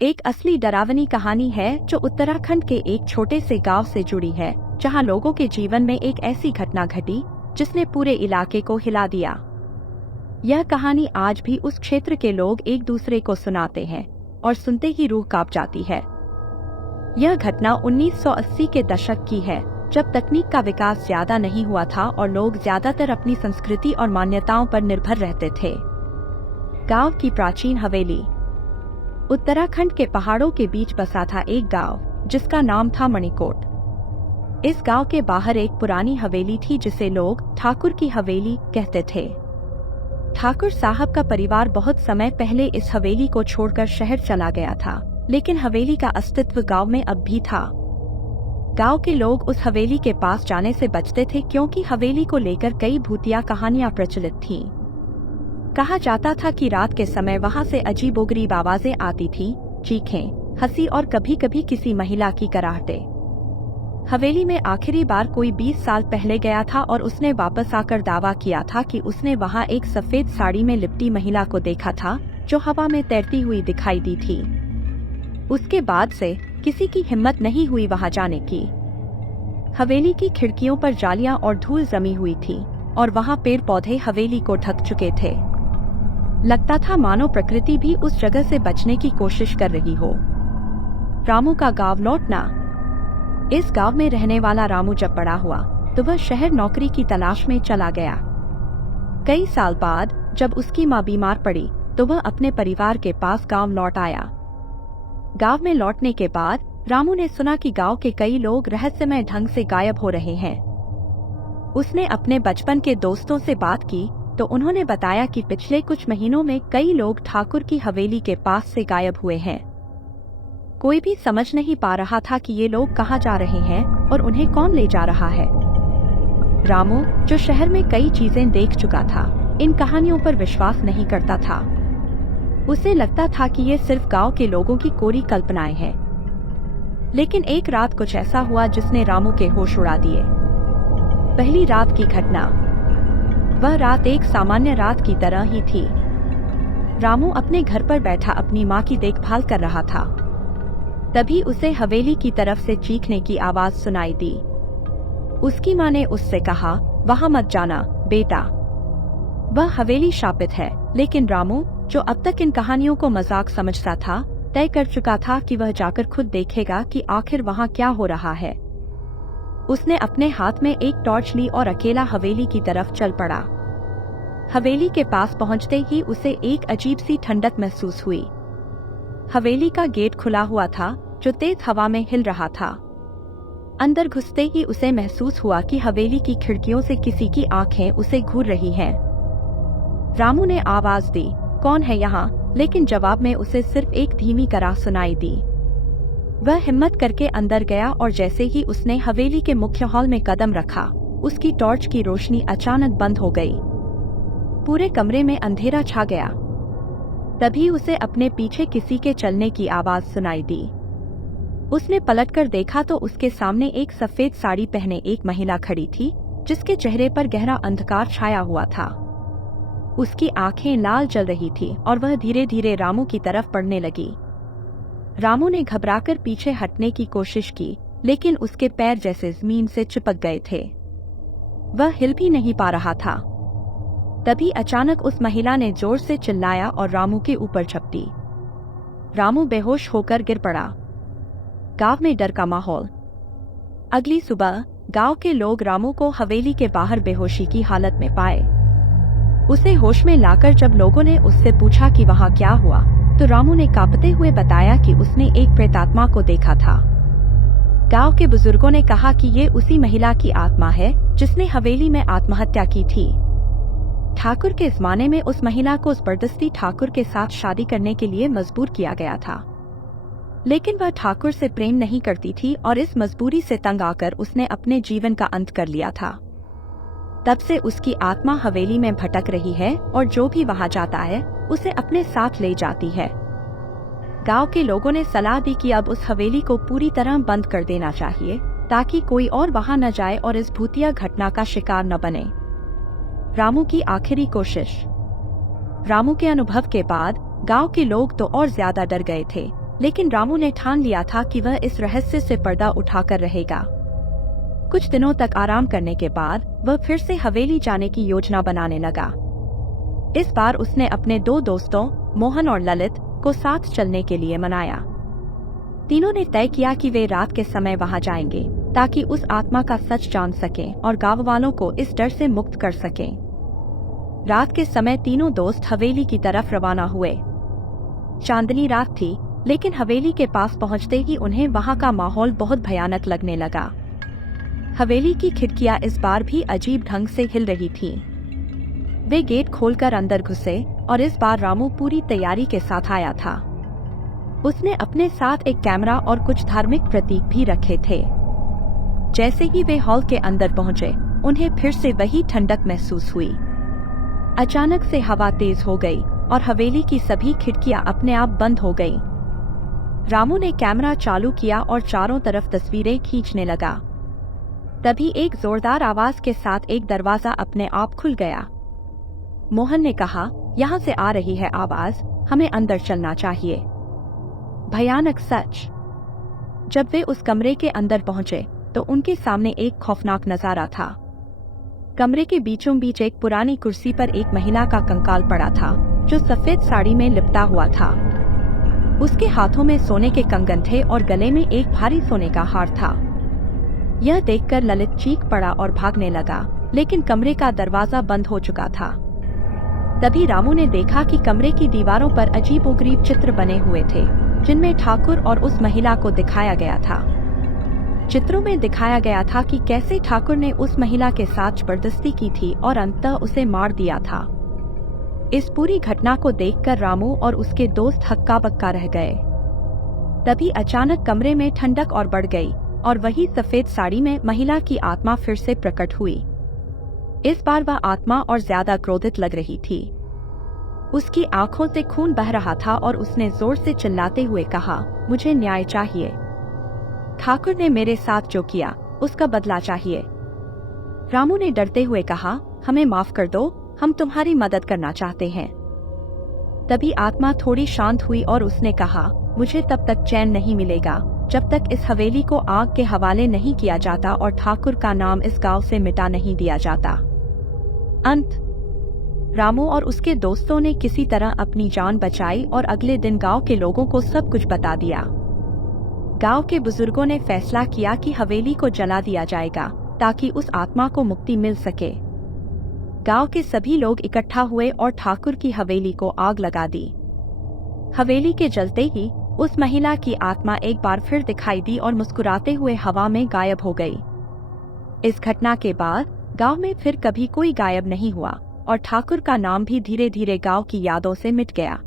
एक असली डरावनी कहानी है जो उत्तराखंड के एक छोटे से गांव से जुड़ी है, जहां लोगों के जीवन में एक ऐसी घटना घटी जिसने पूरे इलाके को हिला दिया। यह कहानी आज भी उस क्षेत्र के लोग एक दूसरे को सुनाते हैं और सुनते ही रूह कांप जाती है। यह घटना 1980 के दशक की है, जब तकनीक का विकास ज्यादा नहीं हुआ था और लोग ज्यादातर अपनी संस्कृति और मान्यताओं पर निर्भर रहते थे। गांव की प्राचीन हवेली। उत्तराखंड के पहाड़ों के बीच बसा था एक गांव जिसका नाम था मणिकोट। इस गांव के बाहर एक पुरानी हवेली थी जिसे लोग ठाकुर की हवेली कहते थे। ठाकुर साहब का परिवार बहुत समय पहले इस हवेली को छोड़कर शहर चला गया था, लेकिन हवेली का अस्तित्व गांव में अब भी था। गांव के लोग उस हवेली के पास जाने से बचते थे क्योंकि हवेली को लेकर कई भूतिया कहानियां प्रचलित थीं। कहा जाता था कि रात के समय वहां से अजीबोगरीब आवाजें आती थी, चीखें, हंसी और कभी कभी किसी महिला की कराहटें। हवेली में आखिरी बार कोई 20 साल पहले गया था और उसने वापस आकर दावा किया था कि उसने वहां एक सफेद साड़ी में लिपटी महिला को देखा था जो हवा में तैरती हुई दिखाई दी थी। उसके बाद से किसी की हिम्मत नहीं हुई वहां जाने की। हवेली की खिड़कियों पर जालियां और धूल जमी हुई थी और वहां पेड़ पौधे हवेली को ढक चुके थे। लगता था मानो प्रकृति भी उस जगह से बचने की कोशिश कर रही हो। रामू का गांव लौटना। इस गांव में रहने वाला रामू जब बड़ा हुआ तो वह शहर नौकरी की तलाश में चला गया। कई साल बाद जब उसकी मां बीमार पड़ी तो वह अपने परिवार के पास गांव लौट आया। गांव में लौटने के बाद रामू ने सुना कि गांव के कई लोग रहस्यमय ढंग से गायब हो रहे हैं। उसने अपने बचपन के दोस्तों से बात की तो उन्होंने बताया कि पिछले कुछ महीनों में कई लोग ठाकुर की हवेली के पास से गायब हुए हैं। कोई भी समझ नहीं पा रहा था कि ये लोग कहाँ जा रहे हैं और उन्हें कौन ले जा रहा है। रामू, जो शहर में कई चीजें देख चुका था, इन कहानियों पर विश्वास नहीं करता था। उसे लगता था कि ये सिर्फ गांव के लोगों की कोरी कल्पनाएं हैं। लेकिन एक रात कुछ ऐसा हुआ जिसने रामू के होश उड़ा दिए। पहली रात की घटना। वह रात एक सामान्य रात की तरह ही थी। रामू अपने घर पर बैठा अपनी माँ की देखभाल कर रहा था। तभी उसे हवेली की तरफ से चीखने की आवाज सुनाई दी। उसकी माँ ने उससे कहा, वहां मत जाना बेटा, वह हवेली शापित है। लेकिन रामू, जो अब तक इन कहानियों को मजाक समझता था, तय कर चुका था कि वह जाकर खुद देखेगा कि आखिर वहां क्या हो रहा है। उसने अपने हाथ में एक टॉर्च ली और अकेला हवेली की तरफ चल पड़ा। हवेली के पास पहुंचते ही उसे एक अजीब सी ठंडक महसूस हुई। हवेली का गेट खुला हुआ था जो तेज हवा में हिल रहा था। अंदर घुसते ही उसे महसूस हुआ कि हवेली की खिड़कियों से किसी की आंखें उसे घूर रही हैं। रामू ने आवाज दी, कौन है यहाँ? लेकिन जवाब में उसे सिर्फ एक धीमी कराह सुनाई दी। वह हिम्मत करके अंदर गया और जैसे ही उसने हवेली के मुख्य हॉल में कदम रखा, उसकी टॉर्च की रोशनी अचानक बंद हो गई। पूरे कमरे में अंधेरा छा गया। तभी उसे अपने पीछे किसी के चलने की आवाज सुनाई दी। उसने पलटकर देखा तो उसके सामने एक सफेद साड़ी पहने एक महिला खड़ी थी, जिसके चेहरे पर गहरा अंधकार छाया हुआ था। उसकी आंखें लाल जल रही थी और वह धीरे धीरे रामू की तरफ बढ़ने लगी। रामू ने घबराकर पीछे हटने की कोशिश की, लेकिन उसके पैर जैसे जमीन से चिपक गए थे। वह हिल भी नहीं पा रहा था। तभी अचानक उस महिला ने जोर से चिल्लाया और रामू के ऊपर झपटी। रामू बेहोश होकर गिर पड़ा। गांव में डर का माहौल। अगली सुबह गांव के लोग रामू को हवेली के बाहर बेहोशी की हालत में पाए। उसे होश में लाकर जब लोगों ने उससे पूछा कि वहां क्या हुआ, तो रामू ने कांपते हुए बताया कि उसने एक प्रेतात्मा को देखा था। गांव के बुजुर्गों ने कहा कि ये उसी महिला की आत्मा है जिसने हवेली में आत्महत्या की थी। ठाकुर के जमाने में उस महिला को जबरदस्ती ठाकुर के साथ शादी करने के लिए मजबूर किया गया था, लेकिन वह ठाकुर से प्रेम नहीं करती थी और इस मजबूरी से तंग आकर उसने अपने जीवन का अंत कर लिया था। तब से उसकी आत्मा हवेली में भटक रही है और जो भी वहां जाता है उसे अपने साथ ले जाती है। गांव के लोगों ने सलाह दी कि अब उस हवेली को पूरी तरह बंद कर देना चाहिए ताकि कोई और वहां न जाए और इस भूतिया घटना का शिकार न बने। रामू की आखिरी कोशिश। रामू के अनुभव के बाद गांव के लोग तो और ज्यादा डर गए थे, लेकिन रामू ने ठान लिया था कि वह इस रहस्य से पर्दा उठाकर रहेगा। कुछ दिनों तक आराम करने के बाद वह फिर से हवेली जाने की योजना बनाने लगा। इस बार उसने अपने 2 दोस्तों मोहन और ललित को साथ चलने के लिए मनाया। तीनों ने तय किया कि वे रात के समय वहां जाएंगे ताकि उस आत्मा का सच जान सकें और गांव वालों को इस डर से मुक्त कर सकें। रात के समय तीनों दोस्त हवेली की तरफ रवाना हुए। चांदनी रात थी, लेकिन हवेली के पास पहुंचते ही उन्हें वहां का माहौल बहुत भयानक लगने लगा। हवेली की खिड़कियां इस बार भी अजीब ढंग से हिल रही थीं। वे गेट खोलकर अंदर घुसे और इस बार रामू पूरी तैयारी के साथ आया था। उसने अपने साथ एक कैमरा और कुछ धार्मिक प्रतीक भी रखे थे। जैसे ही वे हॉल के अंदर पहुंचे, उन्हें फिर से वही ठंडक महसूस हुई। अचानक से हवा तेज हो गई और हवेली की सभी खिड़कियां अपने आप बंद हो गईं। रामू ने कैमरा चालू किया और चारों तरफ तस्वीरें खींचने लगा। तभी एक जोरदार आवाज के साथ एक दरवाजा अपने आप खुल गया। मोहन ने कहा, यहाँ से आ रही है आवाज, हमें अंदर चलना चाहिए। भयानक सच। जब वे उस कमरे के अंदर पहुंचे तो उनके सामने एक खौफनाक नजारा था। कमरे के बीचों बीच एक पुरानी कुर्सी पर एक महिला का कंकाल पड़ा था, जो सफेद साड़ी में लिपटा हुआ था। उसके हाथों में सोने के कंगन थे और गले में एक भारी सोने का हार था। यह देखकर ललित चीख पड़ा और भागने लगा, लेकिन कमरे का दरवाजा बंद हो चुका था। तभी रामू ने देखा कि कमरे की दीवारों पर अजीबोगरीब चित्र बने हुए थे, जिनमें ठाकुर और उस महिला को दिखाया गया था। चित्रों में दिखाया गया था कि कैसे ठाकुर ने उस महिला के साथ जबरदस्ती की थी और अंततः उसे मार दिया था। इस पूरी घटना को देखकर रामू और उसके दोस्त हक्का बक्का रह गए। तभी अचानक कमरे में ठंडक और बढ़ गई और वही सफेद साड़ी में महिला की आत्मा फिर से प्रकट हुई। इस बार वह आत्मा और ज्यादा क्रोधित लग रही थी। उसकी आंखों से खून बह रहा था और उसने जोर से चिल्लाते हुए कहा, मुझे न्याय चाहिए। ठाकुर ने मेरे साथ जो किया उसका बदला चाहिए। रामू ने डरते हुए कहा, हमें माफ कर दो, हम तुम्हारी मदद करना चाहते हैं। तभी आत्मा थोड़ी शांत हुई और उसने कहा, मुझे तब तक चैन नहीं मिलेगा जब तक इस हवेली को आग के हवाले नहीं किया जाता और ठाकुर का नाम इस गांव से मिटा नहीं दिया जाता। अंत। रामू और उसके दोस्तों ने किसी तरह अपनी जान बचाई और अगले दिन गांव के लोगों को सब कुछ बता दिया। गांव के बुजुर्गों ने फैसला किया कि हवेली को जला दिया जाएगा ताकि उस आत्मा को मुक्ति मिल सके। गांव के सभी लोग इकट्ठा हुए और ठाकुर की हवेली को आग लगा दी। हवेली के जलते ही उस महिला की आत्मा एक बार फिर दिखाई दी और मुस्कुराते हुए हवा में गायब हो गई। इस घटना के बाद गांव में फिर कभी कोई गायब नहीं हुआ और ठाकुर का नाम भी धीरे धीरे गांव की यादों से मिट गया।